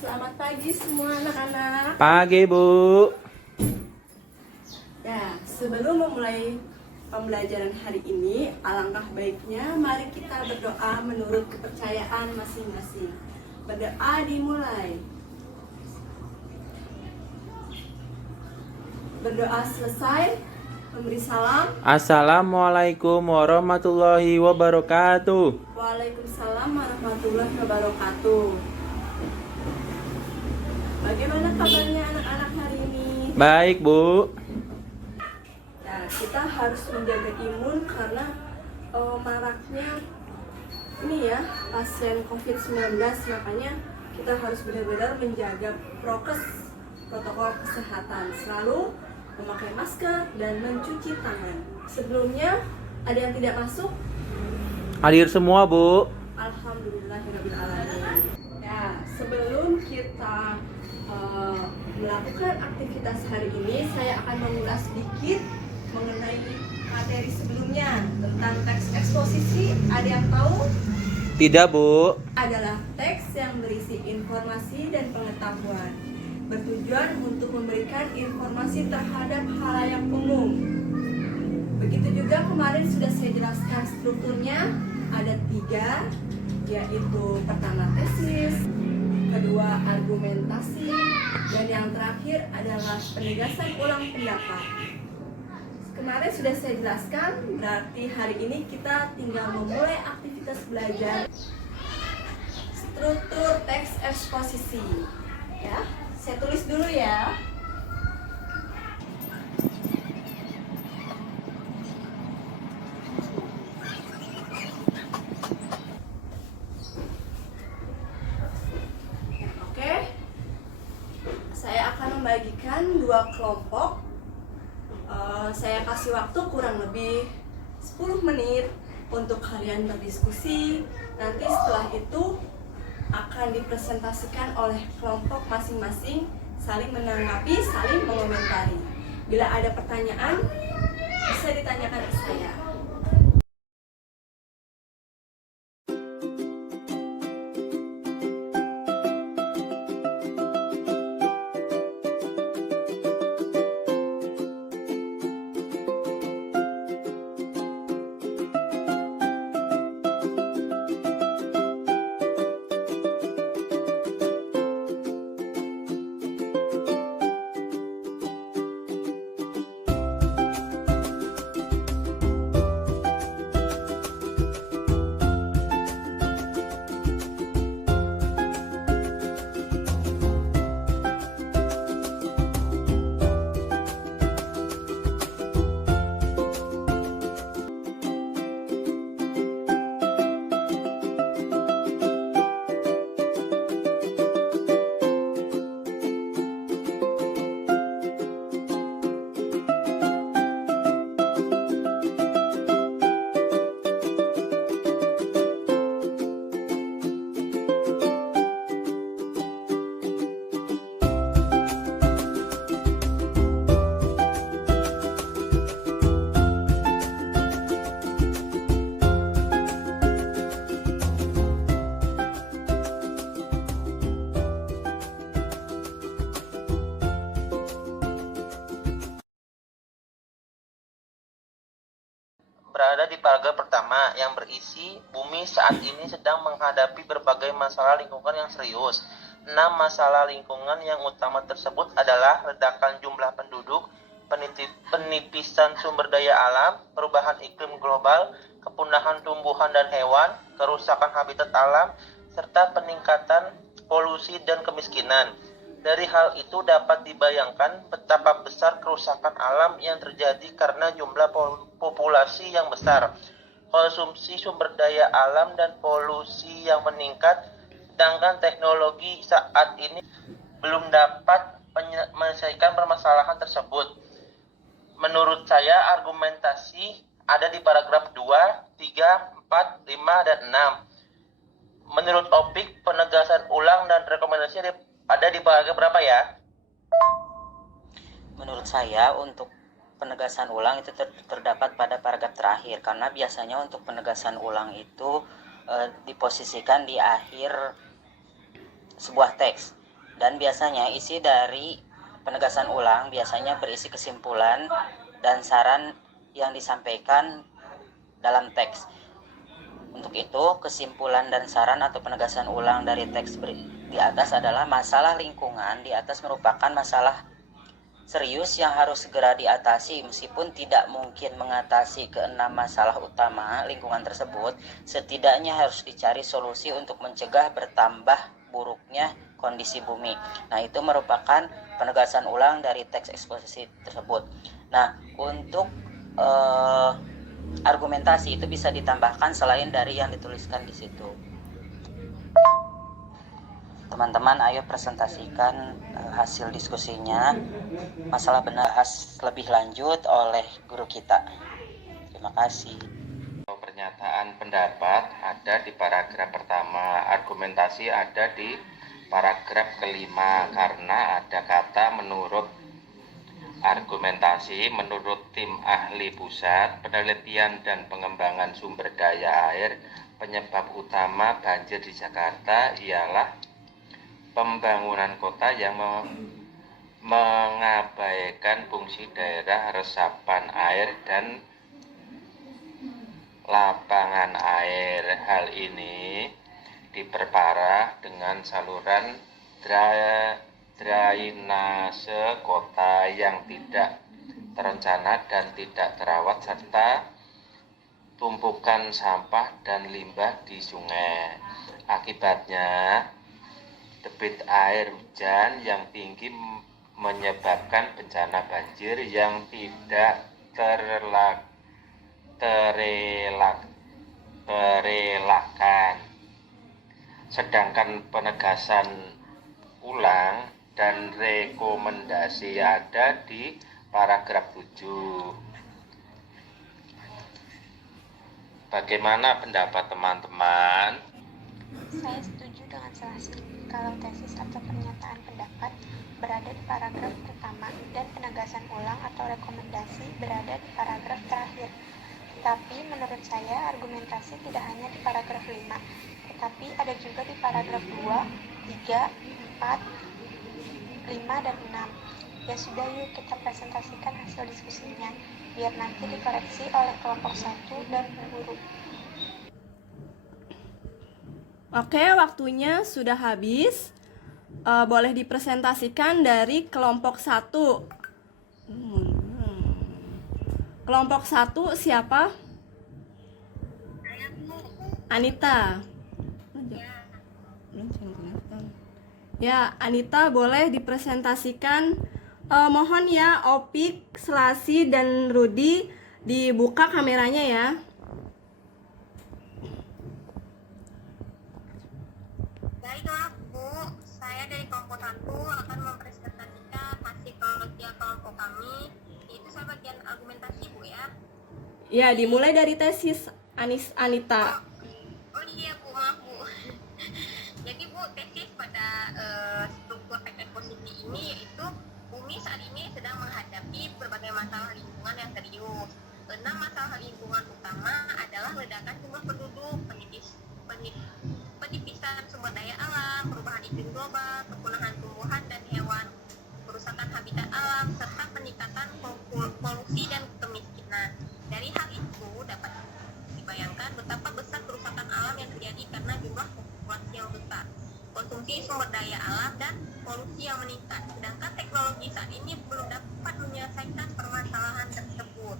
Selamat pagi semua anak-anak. Pagi, Bu. Ya, sebelum memulai pembelajaran hari ini, alangkah baiknya mari kita berdoa menurut kepercayaan masing-masing. Berdoa dimulai. Berdoa selesai, memberi salam. Assalamualaikum warahmatullahi wabarakatuh. Waalaikumsalam warahmatullahi wabarakatuh. Bagaimana kabarnya anak-anak hari ini? Baik, Bu. Nah, kita harus menjaga imun karena maraknya ini ya pasien COVID-19, makanya kita harus benar-benar menjaga protokol kesehatan, selalu memakai masker dan mencuci tangan. Sebelumnya ada yang tidak masuk? Hadir semua, Bu. Alhamdulillahirrahmanirrahim. Ya, sebelum kita melakukan aktivitas hari ini, saya akan mengulas sedikit mengenai materi sebelumnya tentang teks eksposisi. Ada yang tahu? Tidak, Bu. Adalah teks yang berisi informasi dan pengetahuan, bertujuan untuk memberikan informasi terhadap halayak umum. Begitu juga kemarin sudah saya jelaskan strukturnya, ada 3, yaitu pertama tesis, kedua argumentasi, dan yang terakhir adalah penegasan ulang pendapat. Kemarin sudah saya jelaskan, berarti hari ini kita tinggal memulai aktivitas belajar struktur teks eksposisi. Ya, saya tulis dulu ya. Oke, saya akan membagikan 2 kelompok. Saya kasih waktu kurang lebih 10 menit untuk kalian berdiskusi. Nanti setelah itu akan dipresentasikan oleh kelompok masing-masing, saling menanggapi, saling mengomentari. Bila ada pertanyaan, bisa ditanyakan ke saya. Berada di paragraf pertama yang berisi bumi saat ini sedang menghadapi berbagai masalah lingkungan yang serius. 6 masalah lingkungan yang utama tersebut adalah ledakan jumlah penduduk, penipisan sumber daya alam, perubahan iklim global, kepunahan tumbuhan dan hewan, kerusakan habitat alam, serta peningkatan polusi dan kemiskinan. Dari hal itu dapat dibayangkan betapa besar kerusakan alam yang terjadi karena jumlah populasi yang besar, konsumsi sumber daya alam dan polusi yang meningkat, sedangkan teknologi saat ini belum dapat menyelesaikan permasalahan tersebut. Menurut saya argumentasi ada di paragraf 2, 3, 4, 5, dan 6. Menurut Opik, penegasan ulang dan rekomendasi ada di paragraf berapa ya? Menurut saya untuk penegasan ulang itu terdapat pada paragraf terakhir, karena biasanya untuk penegasan ulang itu diposisikan di akhir sebuah teks. Dan biasanya isi dari penegasan ulang biasanya berisi kesimpulan dan saran yang disampaikan dalam teks. Untuk itu, kesimpulan dan saran atau penegasan ulang dari teks di atas adalah masalah lingkungan di atas merupakan masalah serius yang harus segera diatasi. Meskipun tidak mungkin mengatasi keenam masalah utama lingkungan tersebut, setidaknya harus dicari solusi untuk mencegah bertambah buruknya kondisi bumi. Nah, itu merupakan penegasan ulang dari teks eksposisi tersebut. Nah, untuk argumentasi itu bisa ditambahkan selain dari yang dituliskan di situ. Teman-teman, ayo presentasikan hasil diskusinya. Masalah benar bahas lebih lanjut oleh guru kita. Terima kasih. Pernyataan pendapat ada di paragraf pertama, argumentasi ada di paragraf kelima karena ada kata menurut. Argumentasi menurut tim ahli pusat penelitian dan pengembangan sumber daya air, penyebab utama banjir di Jakarta ialah pembangunan kota yang mengabaikan fungsi daerah resapan air dan lapangan air. Hal ini diperparah dengan saluran drainase kota yang tidak terencana dan tidak terawat serta tumpukan sampah dan limbah di sungai. Akibatnya, debit air hujan yang tinggi menyebabkan bencana banjir yang tidak terelakkan. Sedangkan penegasan ulang dan rekomendasi ada di paragraf 7. Bagaimana pendapat teman-teman? Saya setuju dengan Selasi kalau tesis atau pernyataan pendapat berada di paragraf pertama dan penegasan ulang atau rekomendasi berada di paragraf terakhir. Tetapi menurut saya argumentasi tidak hanya di paragraf 5, tetapi ada juga di paragraf 2, 3, 4, 5, dan 6. Ya sudah, yuk kita presentasikan hasil diskusinya, biar nanti dikoreksi oleh kelompok 1 dan guru. Oke, waktunya sudah habis. Boleh dipresentasikan dari kelompok 1. Kelompok 1 siapa? Anita. Ya, Anita boleh dipresentasikan. Mohon ya, Opik, Selasi, dan Rudi dibuka kameranya ya. Baiklah Bu, saya dari kelompok 1 akan mempresentasikan hasil kolokvial kelompok kami. Itu saya bagian argumentasi Bu ya. Ya, dimulai dari tesis Anita. Oh iya Bu, maaf Bu. Jadi Bu, tesis pada struktur teks eksposisi ini yaitu bumi saat ini sedang menghadapi berbagai masalah lingkungan yang serius. 6 masalah lingkungan utama adalah ledakan jumlah penduduk, penipisan sumber daya alam, perubahan iklim global, kepunahan tumbuhan dan hewan, kerusakan habitat alam, serta peningkatan polusi dan kemiskinan. Dari hal itu dapat dibayangkan betapa besar kerusakan alam yang terjadi karena jumlah populasi yang besar, konsumsi sumber daya alam, dan polusi yang meningkat. Sedangkan teknologi saat ini belum dapat menyelesaikan permasalahan tersebut.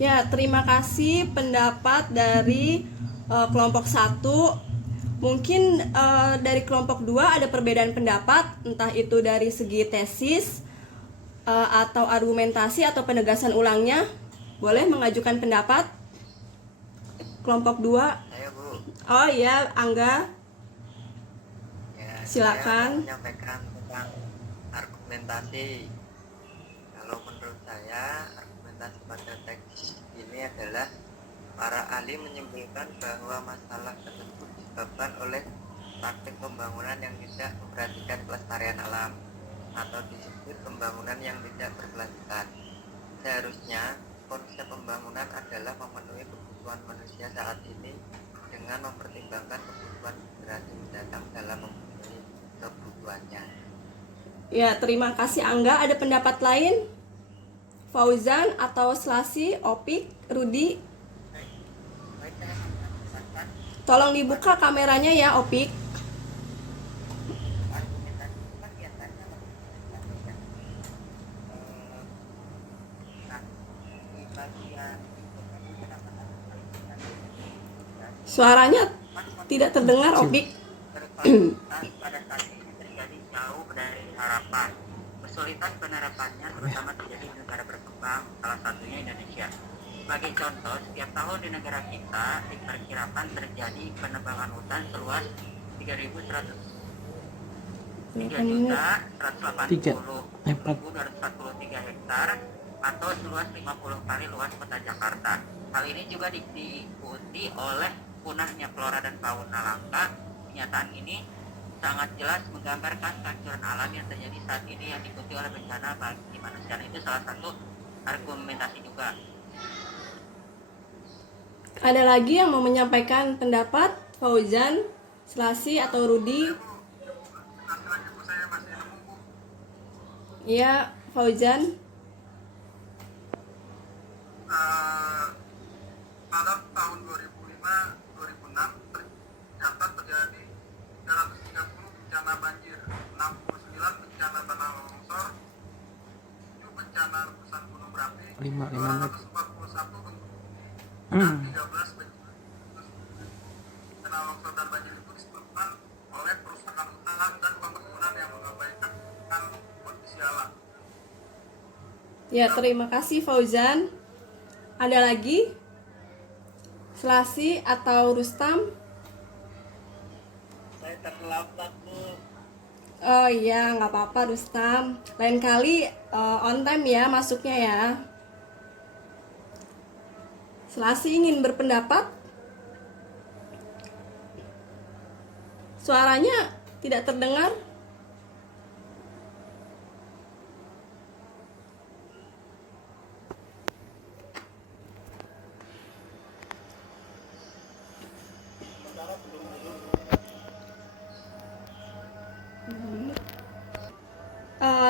Ya, terima kasih pendapat dari kelompok 1. Mungkin dari kelompok 2 ada perbedaan pendapat, entah itu dari segi tesis atau argumentasi atau penegasan ulangnya. Boleh mengajukan pendapat? Kelompok 2. Saya Bu. Oh iya, Angga. Ya, Silakan. saya menyampaikan tentang argumentasi. Kalau menurut saya argumentasi pada teks ini adalah para ahli menyimpulkan bahwa masalah tersebut disebabkan oleh praktik pembangunan yang tidak memperhatikan kelestarian alam atau disebut pembangunan yang tidak berkelanjutan. Seharusnya konsep pembangunan adalah memenuhi kebutuhan manusia saat ini dengan mempertimbangkan kebutuhan generasi mendatang dalam memenuhi kebutuhannya. Ya, terima kasih Angga. Ada pendapat lain? Fauzan atau Selasi, Opik, Rudi? Baik, saya menjelaskan Tolong dibuka kameranya ya, Opik. argumentasi kan biasanya lebih disampaikan. Nah, di bagian tadi pendapat argumentasi Suaranya tidak terdengar, Opik. berkualitas pada saat ini terjadi jauh dari harapan. Kesulitan penerapannya terutama terjadi di negara berkembang, salah satunya Indonesia. Sebagai contoh, setiap tahun di negara kita diperkirakan terjadi penebangan hutan seluas 3.180.243 hektar atau seluas 50 kali luas kota Jakarta. Hal ini juga diikuti oleh punahnya flora dan fauna langka. Kenyataan ini sangat jelas menggambarkan kehancuran alam yang terjadi saat ini yang diikuti oleh bencana bagi manusia. Itu salah satu argumentasi juga. Ada lagi yang mau menyampaikan pendapat? Fauzan, Selasi, atau Rudi? Ya, Fauzan. Pada tahun 2005-2006 tercatat terjadi 330 bencana banjir, 69 bencana tanah longsor, 7 bencana letusan gunung berapi, 241 bentuk dan 13 bencana longsor dan banjir itu disebabkan oleh perusakan hutan dan pembangunan yang mengabaikan kondisi alam. Ya, terima kasih Fauzan. Ada lagi? Selasi atau Rustam? Saya terlambat, Bu. Oh iya, nggak apa-apa Rustam. Lain kali on time ya masuknya ya. Selasi ingin berpendapat? Suaranya tidak terdengar.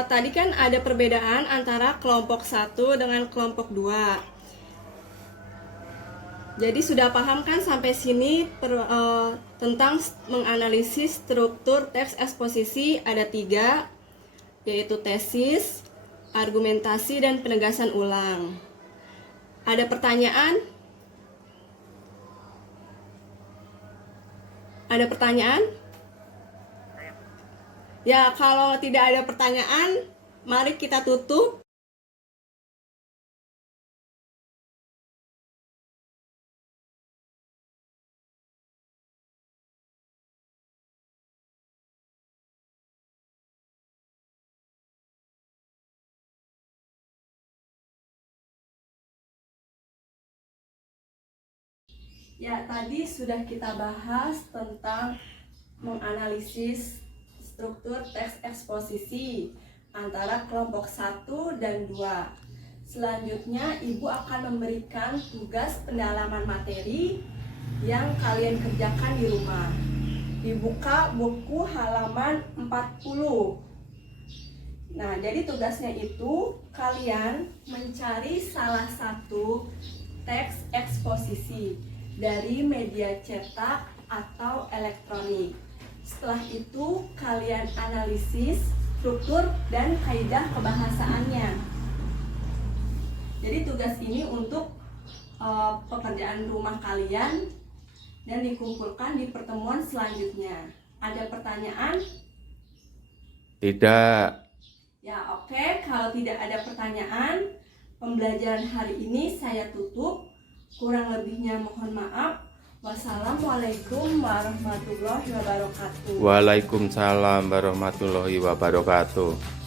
Tadi kan ada perbedaan antara kelompok 1 dengan kelompok 2. Jadi sudah paham kan sampai sini tentang menganalisis struktur teks eksposisi ada 3, yaitu tesis, argumentasi, dan penegasan ulang. Ada pertanyaan? Ada pertanyaan? Ya, kalau tidak ada pertanyaan, mari kita tutup. Ya, tadi sudah kita bahas tentang menganalisis struktur teks eksposisi antara kelompok 1 dan 2. Selanjutnya, Ibu akan memberikan tugas pendalaman materi yang kalian kerjakan di rumah. Dibuka buku halaman 40. Nah, jadi tugasnya itu kalian mencari salah satu teks eksposisi dari media cetak atau elektronik. Setelah itu kalian analisis struktur dan kaidah kebahasaannya. Jadi tugas ini untuk pekerjaan rumah kalian dan dikumpulkan di pertemuan selanjutnya. Ada pertanyaan? Tidak. Ya, oke. Kalau tidak ada pertanyaan, pembelajaran hari ini saya tutup. Kurang lebihnya mohon maaf. Wassalamualaikum warahmatullahi wabarakatuh. Waalaikumsalam warahmatullahi wabarakatuh.